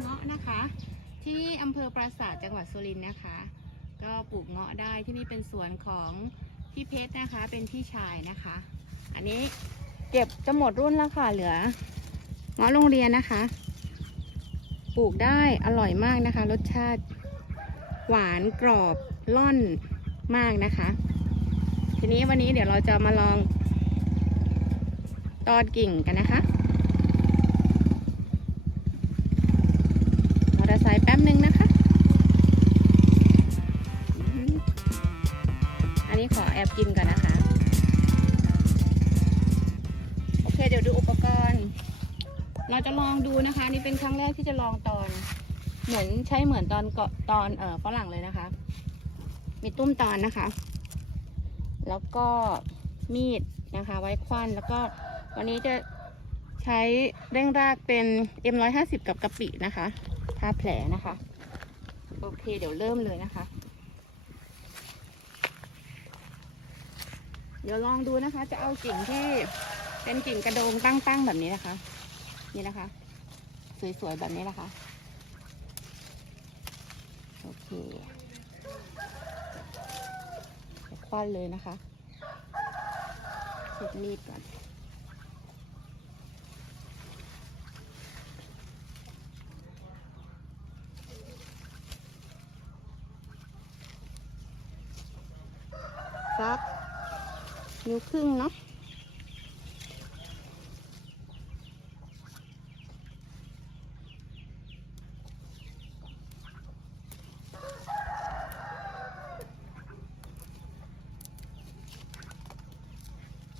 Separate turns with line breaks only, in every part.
เงาะนะคะ ที่อำเภอปราสาทจังหวัดสุรินทร์นะคะ ก็ปลูกเงาะได้ที่นี่เป็นสวนของพี่เพชรนะคะ เป็นพี่ชายนะคะ อันนี้เก็บจะหมดรุ่นแล้วค่ะเหลือเงาะโรงเรียนนะคะ ปลูกได้อร่อยมากนะคะ รสชาติหวานกรอบล่อนมากนะคะ ทีนี้วันนี้เดี๋ยวเราจะมาลองตอดกิ่งกันนะคะ อเตอร์ไซค์แป๊บนึงนะคะ อันนี้ขอแอบกินก่อนนะคะ โอเคเดี๋ยวดูอุปกรณ์ เราจะลองดูนะคะ นี่เป็นครั้งแรกที่จะลองตอน เหมือนใช้เหมือนตอนเกาะตอนเออฝรั่งเลยนะคะ มีตุ้มตอนนะคะ แล้วก็มีดนะคะ ไว้คว้านแล้วก็วันนี้จะใช้เร่งรากเป็น M150 กับกะปินะคะ ทาแผลนะคะ โอเคเดี๋ยวเริ่มเลยนะคะ เดี๋ยวลองดูนะคะ จะเอากิ่งที่เป็นกิ่งกระโดงตั้งๆแบบนี้นะคะ นี่นะคะ สวยๆแบบนี้นะคะ โอเคคว้านเลยนะคะเช็ดมีดก่อน สัก นิ้วครึ่งเนาะ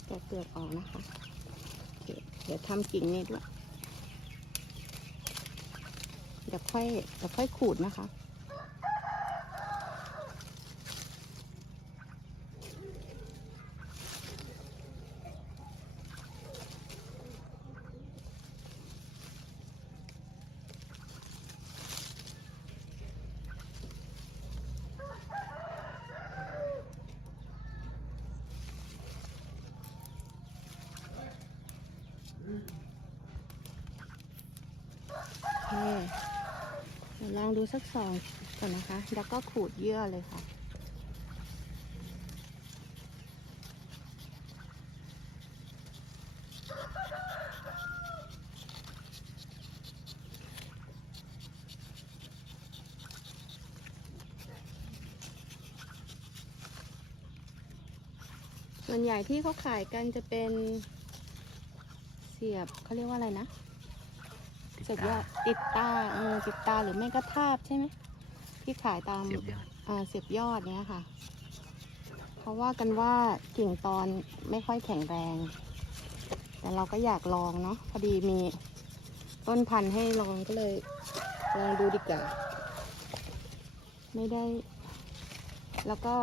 แกะเปลือกออกนะคะเคเดี๋ยวทำกิ่งนี้ด้วยเดี๋ยวค่อยเดี๋ยวค่อยขูดนะคะ โอ เคลองดูสักสองก่อนนะคะ แล้วก็ขูดเยื่อเลยค่ะส่วนใหญ่ที่เขาขายกันจะเป็นเสียบเขาเรียกว่าอะไรนะ สียบยอดติดตาเออติดตาหรือไม่ก็ทาบใช่ไหมที่ขายตาม
เสียบยอด
อ่าเสียบยอดเนี้ยค่ะ เพราะว่ากันว่ากิ่งตอนไม่ค่อยแข็งแรง แต่เราก็อยากลองเนาะพอดีมีต้นพันธุ์ให้ลองก็เลยลองดูดีกว่าไม่ได้ แล้วก็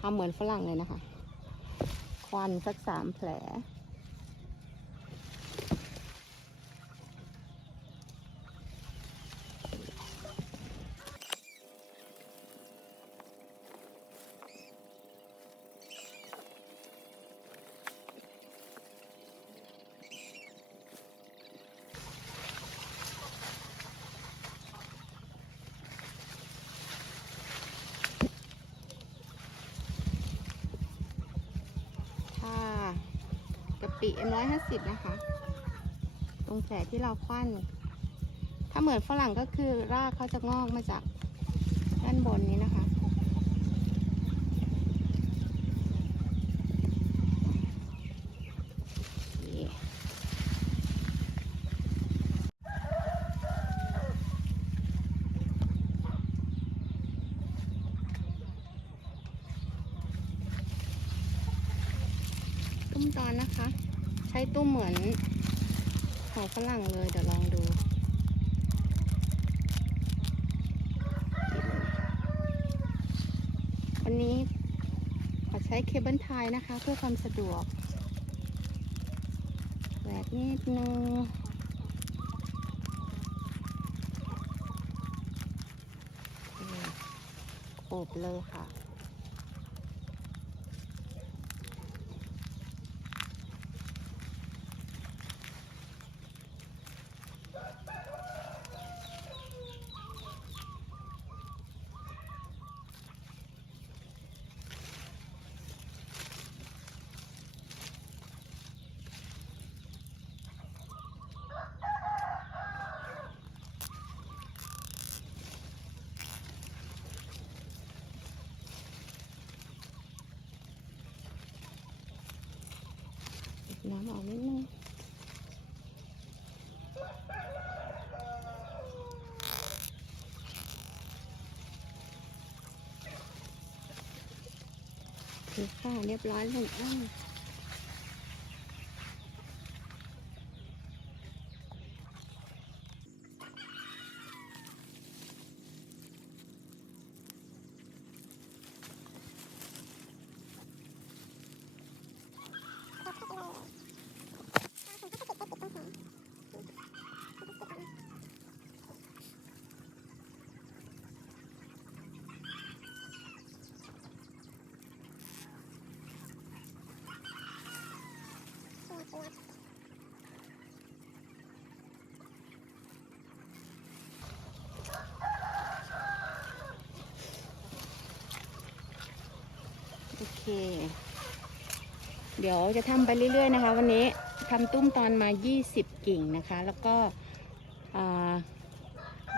ทำเหมือนฝรั่งเลยนะคะ ควันสักสามแผล ค่ะกะ ปิเอ็มร้อยห้าสิบนะคะ ตรงแผลที่เราคว้านถ้าเหมือนฝรั่งก็คือรากเขาจะงอกมาจากด้านบนนี้นะคะ ต้มตอนนะคะ ใช้ตุ้มเหมือนของฝรั่งเลย เดี๋ยวลองดู วันนี้ขอใช้เคเบิลไทยนะคะ เพื่อความสะดวกแหวกนิดนึงนี่โอบเลยค่ะ น้ำออกนิดนึงคือข้าวเรียบร้อยแลยอ้า เค เดี๋ยวจะทำไปเรื่อย ๆ นะคะ วันนี้ทำตุ้มตอนมา 20 กิ่งนะคะ แล้วก็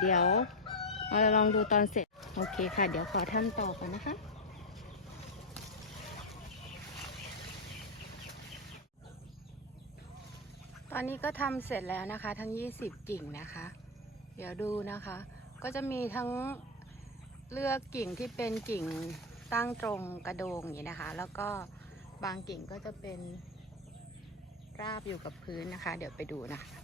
เดี๋ยวเราลองดูตอนเสร็จ โอเคค่ะ เดี๋ยวขอทำต่อก่อนนะคะตอนนี้ก็ทำเสร็จแล้วนะคะ ทั้ง 20 กิ่งนะคะ เดี๋ยวดูนะคะ ก็จะมีทั้งเลือกกิ่งที่เป็นกิ่ง ตั้งตรงกระโดงอย่างนี้นะคะ แล้วก็บางกิ่งก็จะเป็นราบอยู่กับพื้นนะคะ เดี๋ยวไปดูนะคะ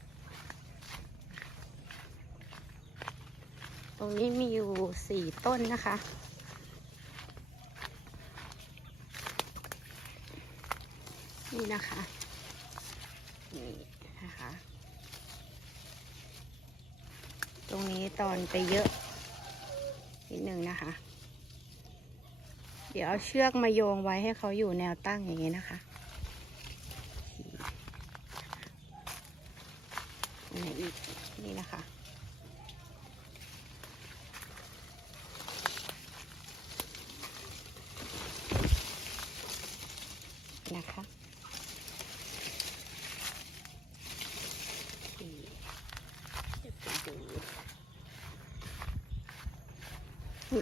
ตรงนี้มีอยู่สี่ต้นนะคะ นี่นะคะนี่นะคะตรงนี้ตอนไปเยอะนิดนึงนะคะ เดี๋ยวเอาเชือกมาโยงไว้ให้เขาอยู่แนวตั้งอย่างนี้นะคะนไหนอีกนี่นะคะ นะคะ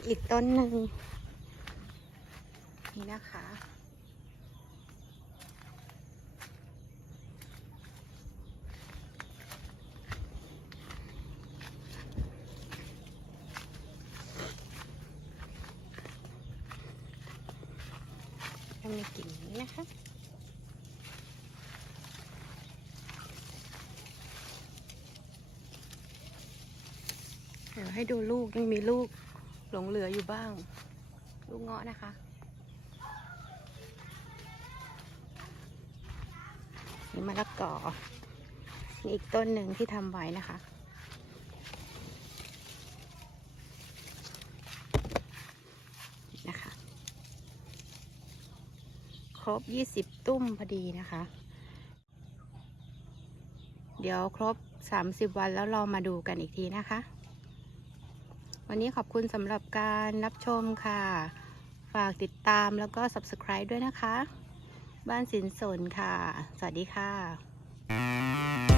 อีกต้นหนึ่ง นี่นะคะก็มีกิ่งนี้นะคะเดี๋ยวให้ดูลูกยังมีลูกหลงเหลืออยู่บ้าง ลูกเงาะนะคะ นี่มะละกอนี่อีกต้นหนึ่งที่ทำไว้นะคะ นะคะ ครบ20ตุ้มพอดีนะคะ เดี๋ยวครบ30วันแล้วเรามาดูกันอีกทีนะคะ วันนี้ขอบคุณสำหรับการรับชมค่ะ ฝากติดตามแล้วก็ subscribe ด้วยนะคะ บ้านสินสนค่ะ สวัสดีค่ะ